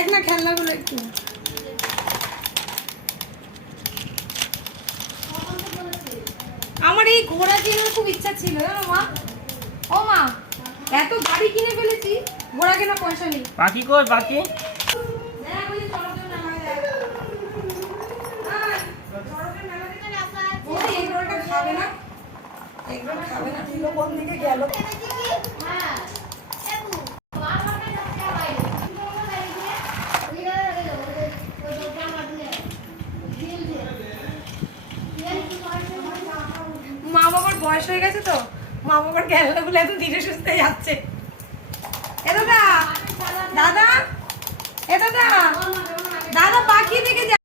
দেখ না খেলনাগুলো একটু। আমার এই ঘোড়া কেনার খুব ইচ্ছা ছিল জানো মা। ও মা, এত গাড়ি কিনে ফেলেছি, ঘোড়া কেনার পয়সা নেই। বাকি কই বাকি? খাবে না, খাবে না, দিল কোন দিকে গেল। মা বাবার বয়স হয়ে গেছে তো, মা বাবার খেলনাগুলো এত ধীরে সুস্থে যাচ্ছে। এ দাদা, দাদা, এ দাদা, দাদা পাখি দিকে যা।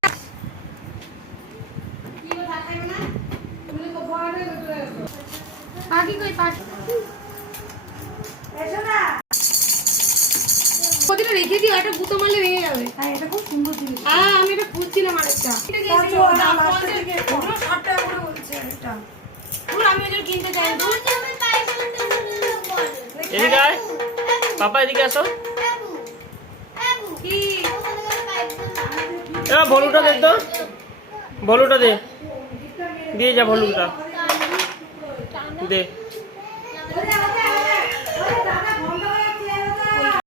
পাখি কই পাখি? এসো না। কতটা রেখে দিও, একটা গুঁতো মারলে ভেঙে যাবে। হ্যাঁ এটা খুব সুন্দর ছিল। হ্যাঁ আমি এটা খুঁজছিলাম আরেকটা। এটা দিয়েছিল না 60 টাকা করে বলছে এটা। পুরো আমি ওদের কিনতে চাই। এদিকে আয় পাপা, এদিকে আসো। কি এবার ভলুটা দে তো, ভলুটা দে, দিয়ে যা ভলুটা দে।